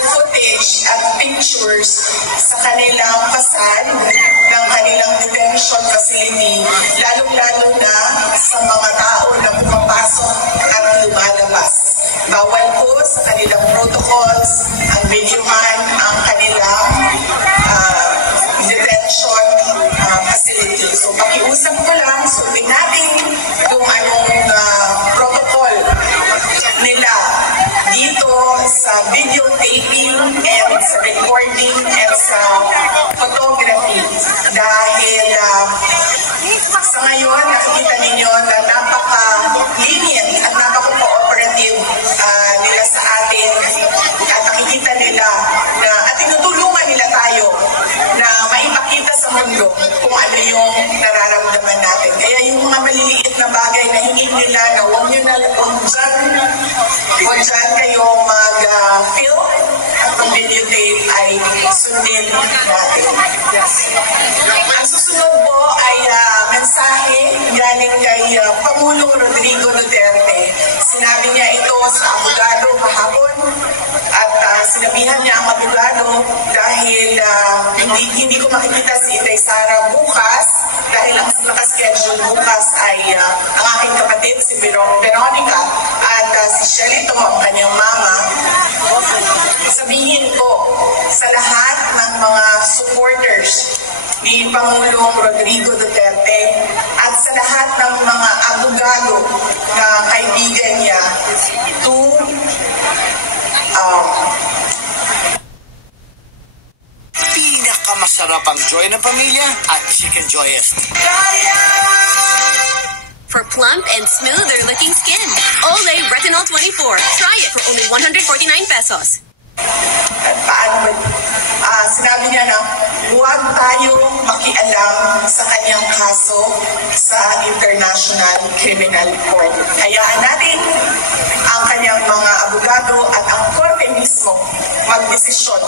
footage at pictures sa kanilang kasal ng kanilang detention facility, lalong-lalo na sa mga tao na pumapasok at lumalabas. Bawal po sa kanilang protocols ang videohan ang kanilang detention facility. So pakiusap ko lang, sundin natin kung anong protocol nila dito sa videotaping and sa recording and sa photography. Dahil sa ngayon, nakikita ninyo na napaka-lenient at napaka-cooperative nila sa atin at nakikita nila na at tinutulungan nila tayo na maipakita sa mundo kung ano yung nararamdaman natin. Kaya yung mga maliliit na bagay na hingin nila na huwag dyan kayo mag-film at mag-videotape ay sundin natin. Ang susunod po ay mensahe galing kay Pangulong Rodrigo Duterte. Sinabi niya ito sa abogado kahapon at sinabihan niya ang abogado dahil hindi ko makikita si Inday Sara bukas dahil ang nakaschedule bukas ay ang aking kapatid si Veronica at si Shelito, ang kanyang mama. Sabihin ko sa lahat ng mga supporters ni Pangulong Rodrigo Duterte at sa lahat ng mga abogado na kaibigan niya to pinakamasarap ang joy ng pamilya at Chicken Joyest. For plump and smoother looking skin, Olay Retinol 24. Try it for only 149 pesos. At paano sinabi niya na huwag tayo makialam sa kanyang kaso sa International Criminal Court. Hayaan natin ang kanyang mga abogado at ang korte mismo magdesisyon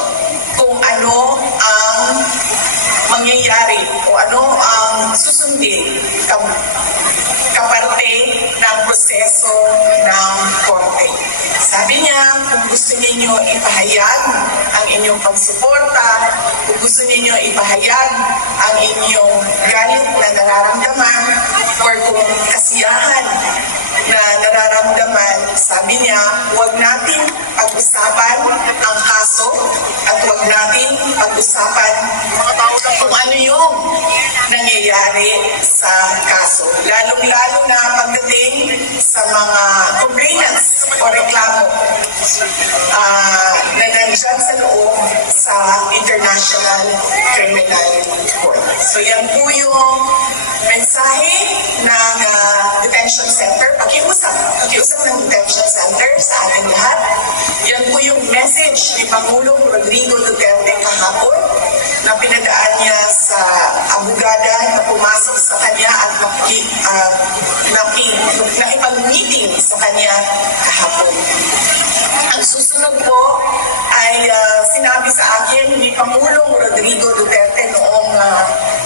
kung ano ang mangyayari o ano ang susundin kaparte ng proseso ng korte. Sabi niya, kung gusto ninyo ipahayag ang inyong pagsuporta, kung gusto ninyo ipahayag ang inyong galit na nararamdaman or kung kasiyahan na nararamdaman, sabi niya, huwag natin pag-usapan ang kaso at huwag natin pag-usapan kung ano yung nangyayari sa kaso. Lalong-lalo na pagdating sa mga complainants o reklamo na nandyan sa loob sa International Criminal Court. So yan po yung mensahe ng detention center. Pakiusap ng detention center sa ating lahat. Yan po yung message ni Pangulong Rodrigo Duterte kahapon na pinadaan niya sa abogada na pumasok sa kanya at nakipag-meeting sa kanya kahapon. Ang susunod po ay sinabi sa akin ni Pangulong Rodrigo Duterte noong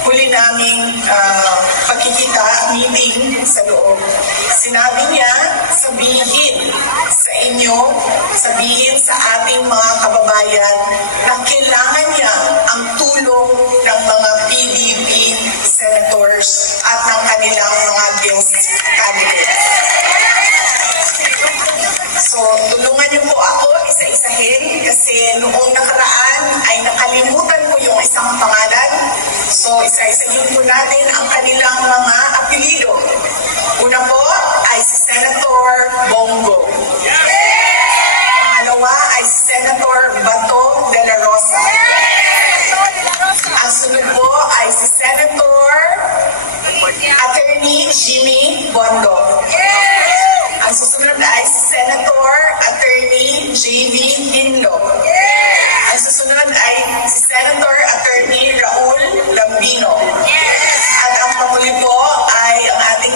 huli naming meeting sa loob. Sinabi niya, sabihin sa inyo, sabihin sa ating mga kababayan na kailangan niya ang tulong ng mga PDP senators at ng kanilang mga guest candidates. So, tulungan niyo po ako isa-isahin kasi noong nakaraan ay nakalimutan ko yung isang pangalan. So, isa-isahin po natin ang kanilang mga apelido. Una po ay si Senator Bongo. Pangalawa ay si Senator Bato de la Rosa. Ang sunod po ay si Senator Attorney Jimmy Bondo. Ang susunod ay si Senator Attorney J.V. Hinlo. Ang susunod ay si Senator Attorney Raul Lambino. At ang pamuli po ay ang ating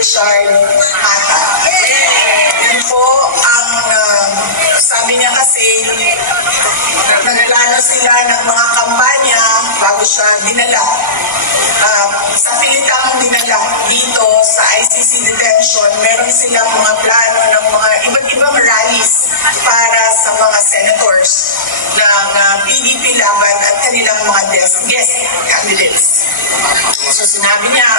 Richard Mata. Yun po ang sabi niya kasi nagplano sila ng mga kampanya bago siya dinala. Sa pilitang dinala dito sa ICC detention, meron silang mga plano ng mga iba't ibang rallies para sa mga senators ng PDP laban at kanilang mga guest candidates. So sinabi niya,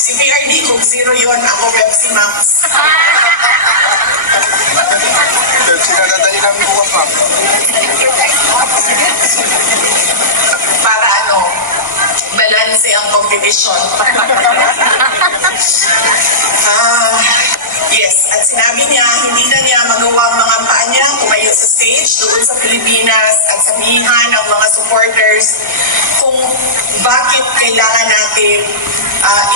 si PRD kung zero yun, ako Pepsi Max. Sinadadali namin bukas, ma'am. Para balanse ang competition. Yes, at sinabi niya, hindi na niya magawa ang mga paa niya tumayo sa stage doon sa Pilipinas at sabihan ang mga supporters kung bakit kailangan natin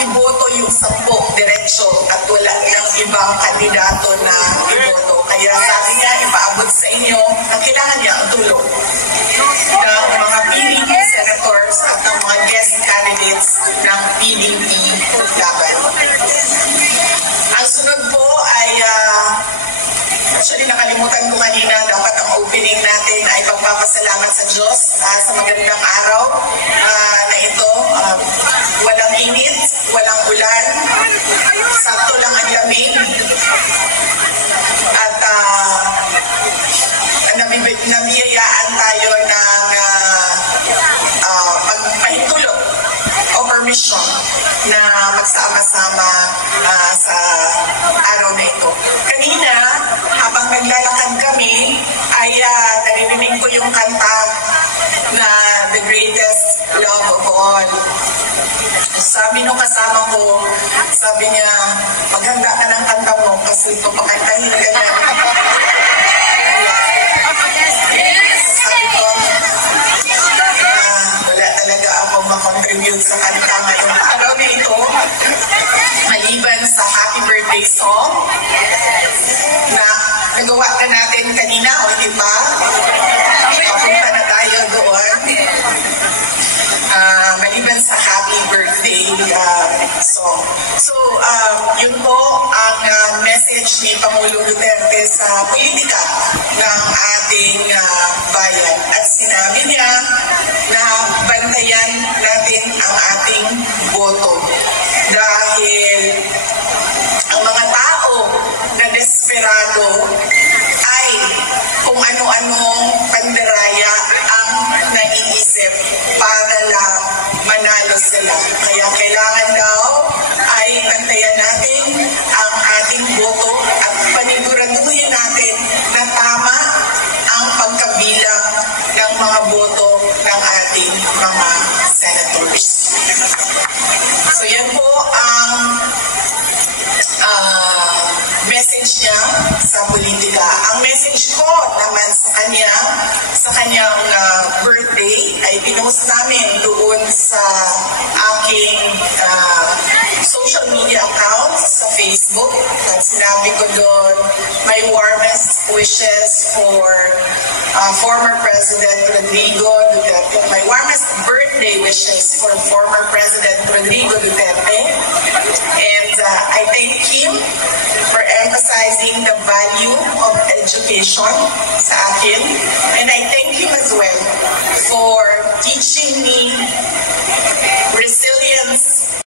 iboto yung 10 diretsyo at wala ng ibang kandidato na iboto. Kaya sabi niya, ipaabot sa inyo na kailangan niya ang tulong ng mga PDP senators at ng mga guest candidates ng PDP laban. Ang sunod po ay actually nakalimutan ko kanina, dapat ang opening natin ay pagpapasalamat sa Diyos sa magandang araw na ito. Walang init, walang ulan, sakto lang ang lamig. At nabiyayaan tayo ng pagpahintulot o permission na magsama-sama sa araw na ito. Kanina, habang naglalakad kami, ay naririnig ko yung kanta na The Greatest Love of All. Sabi nung kasama ko, sabi niya, maghanda ka ng kanta mo kasi ito pakantahin ka na. Sabi ko, wala talaga akong makontribute sa kanta ngayong araw na ito. Maliban sa happy birthday song na nagawa ka natin kanina, o di ba? Papunta na tayo doon. Maliban sa happy birthday song. So, yun po ang message ni Pangulong Duterte sa politika ng ating bayan. At sinabi niya na bantayan natin ang ating boto. Dahil ang mga tao na desperado ay kung ano-anong pandaraya ang naiisip para lang manalo sila. Kaya kailangan daw ay bantayan natin ang ating boto at paniguraduhin natin na tama ang pagkabilang ng mga boto ng ating mga senators. So yan po ang message niya sa politika. Ang message ko naman sa kanyang birthday ay pinost namin doon sa aking social media account sa Facebook. At sinabi ko doon, my warmest wishes for former President Rodrigo Duterte. My warmest birthday wishes for former President Rodrigo Duterte. And I thank him for emphasizing the value of education sa akin.